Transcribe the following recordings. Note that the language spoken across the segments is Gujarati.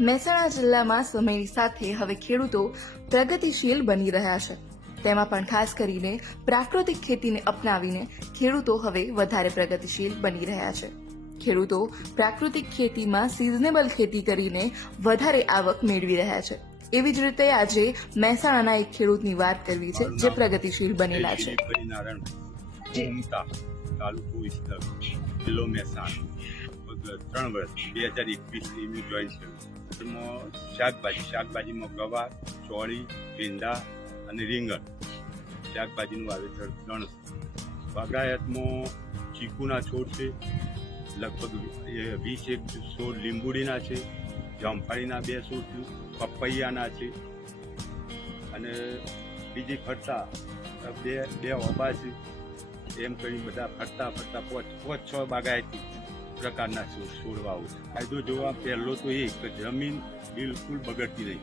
મહેસાણા જિલ્લામાં સમયની સાથે હવે ખેડૂતો પ્રગતિશીલ બની રહ્યા છે. તેમાં પણ ખાસ કરીને પ્રાકૃતિક ખેતીને અપનાવીને ખેડૂતો હવે વધારે પ્રગતિશીલ બની રહ્યા છે. ખેડૂતો પ્રાકૃતિક ખેતીમાં સિઝનેબલ ખેતી કરીને વધારે આવક મેળવી રહ્યા છે. એવી જ રીતે આજે મહેસાણાના એક ખેડૂતની વાત કરવી છે જે પ્રગતિશીલ બનેલા છે. નારાયણ તાલુકો વિસ્તાર જિલ્લો મહેસાણા. ત્રણ વર્ષ બે હજાર એકવીસથી હું જોઈન થયું એમાં શાકભાજી, શાકભાજીમાં ગવાર, ચોળી, ભીંડા અને રીંગણ. શાકભાજીનું વાવેતર ત્રણ બાગાયતમાં ચીકુના છોડ છે. લગભગ વીસ એક છોડ લીંબુડીના છે. જામફળીના બે છોડ પપૈયાના છે. અને બીજી ફરતા, બે બે ઓબા છે. એમ કરી બધા ફરતા ફરતા પાંચ પાંચ છ બાગાયતી. પ્રકારના છોડ છોડવાઓ ફાયદો જોવા પહેલો તો એ કે જમીન બિલકુલ બગડતી નહીં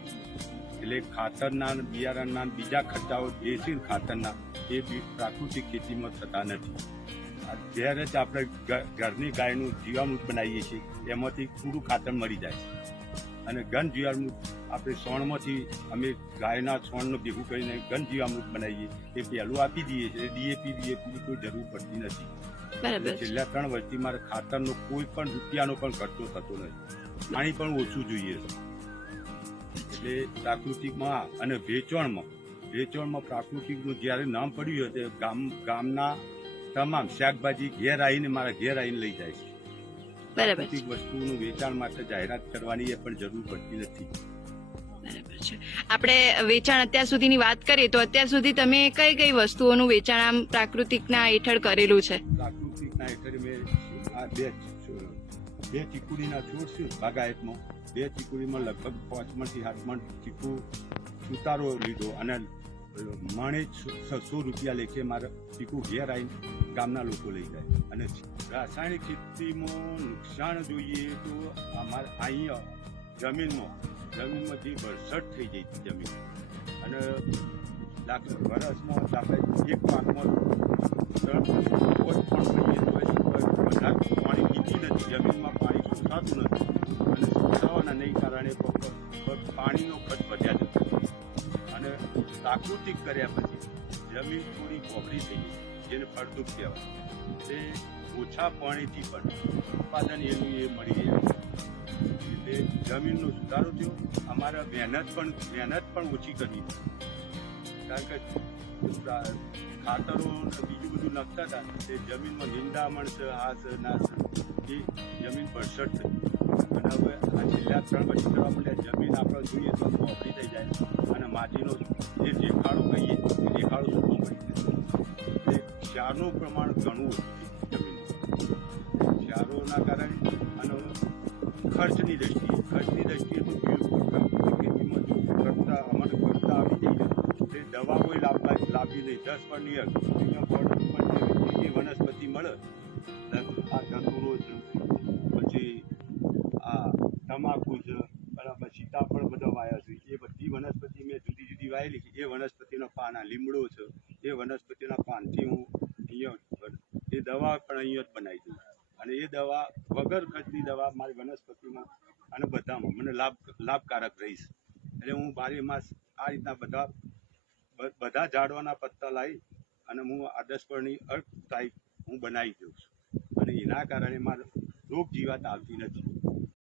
એટલે ખાતરના, બિયારણના, બીજા ખર્ચાઓ દેશી ખાતરના એ પ્રાકૃતિક ખેતીમાં થતા નથી. જ્યારે જ આપણે ઘરની ગાયનું જીવામૃત બનાવીએ છીએ, એમાંથી પૂરું ખાતર મળી જાય છે. અને ઘન જીવામૃત આપણે છોણમાંથી અમે ગાયના છોણનું ભેગું કરીને ઘન જીવામૃત બનાવીએ એ પહેલું આપી દઈએ છીએ. ડીએપી બીએપીની કોઈ જરૂર પડતી નથી. છેલ્લા ત્રણ વર્ષથી મારે ખાતરનો કોઈ પણ રૂપિયાનો પણ ખર્ચો થતો નથી. પાણી પણ ઓછું જોઈએ છે. એટલે પ્રાકૃતિકમાં અને વેચાણમાં વેચાણમાં પ્રાકૃતિકનું જ્યારે નામ પડ્યું હોય તે ગામ ગામના તમામ શાકભાજી ઘેર આવીને મારા ઘેર આવીને લઈ જાય છે. બરાબર. પ્રાકૃતિક વસ્તુનું વેચાણ માટે જાહેરાત કરવાની એ પણ જરૂર પડતી નથી. છે. આપણે વેચાણ અત્યાર સુધીની વાત કરીએ તો અત્યાર સુધી તમે કઈ કઈ વસ્તુઓનું વેચાણ આમ પ્રાકૃતિકના હેઠળ કરેલું છે? પ્રાકૃતિકના હેઠળ મેં બે બે ચીકુડીના છોડ છે બાગાયતમાં બે ચીકુડીમાં લગભગ પાંચ મણથી સાત મણ ચીકુ ઉતારો લીધો અને મણે છસો રૂપિયા લેખે મારે ચીકુ ઘેર આવીને ગામના લોકો લઈ જાય. અને રાસાયણિક ખેતીમાં નુકસાન જોઈએ તો અમારે અહીંયા જમીનમાં જમીનમાં જે ભરસટ થઈ જઈ હતી જમીન અને લાખ વરસમાં આપણે એક પાકમાં પણ પીતી નથી, જમીનમાં પાણી સુકાતું નથી. અને સુકાવાના નહીં કારણે પાણીનો ખર્ચ વધ્યા જતો અને પ્રાકૃતિક કર્યા પછી જમીન થોડી કોકડી થઈ જેને ફળદ્રુપ કહેવાય. તે ઓછા પાણીથી પણ ઉત્પાદન એનું એ મળી જાય જમીનનો સુધારો થયો. અમારે મહેનત પણ મહેનત પણ ઓછી કરી. કારણ કે ખાતરો બીજું બધું નાખતા હતા. તે જમીનમાં નિંદામણ છે આ છે. એ જમીન ભરસટ થઈ. અને હવે આ છેલ્લા ત્રણ વર્ષ કરવા માટે જમીન આપણે જોઈએ તો મોકલી થઈ જાય. અને માટીનો જે રેખાડો કહીએ, એ રેખાડો સૂકો મળી જાય ક્ષારનું પ્રમાણ ઘણું જમીન ક્ષારોના કારણે અને ખર્ચની દ્રષ્ટિએ. ખર્ચની દ્રષ્ટિએ ખેતીમાં કરતા અમારે કરતા આવી જઈએ તે દવા કોઈ લાભ લાભી નહીં દસ પર નિયર અહીંયા બોર્ડર ઉપર જે જે વનસ્પતિ મળે. આ ધતુરો છે પછી આ તમાકુ છે, બરાબર, સીતાફળ બધા વાયા છે. એ બધી વનસ્પતિ મેં જુદી જુદી વાયેલી છે. એ વનસ્પતિના પાના લીમડો છે. એ વનસ્પતિના પાનથી હું અહીંયા એ દવા પણ અહીંયા જ બનાવી દઉં અને એ દવા વગર ખર્ચની દવા મારી વનસ્પતિમાં અને બધામાં મને લાભ, લાભકારક રહીશ એટલે હું બારે માસ આ રીતના બધા બધા ઝાડવાના પત્તા લાવી અને હું આદર્શપણની અર્થ ટાઈપ હું બનાવી દઉં છું. અને એના કારણે મારે રોગ જીવાત આવતી નથી.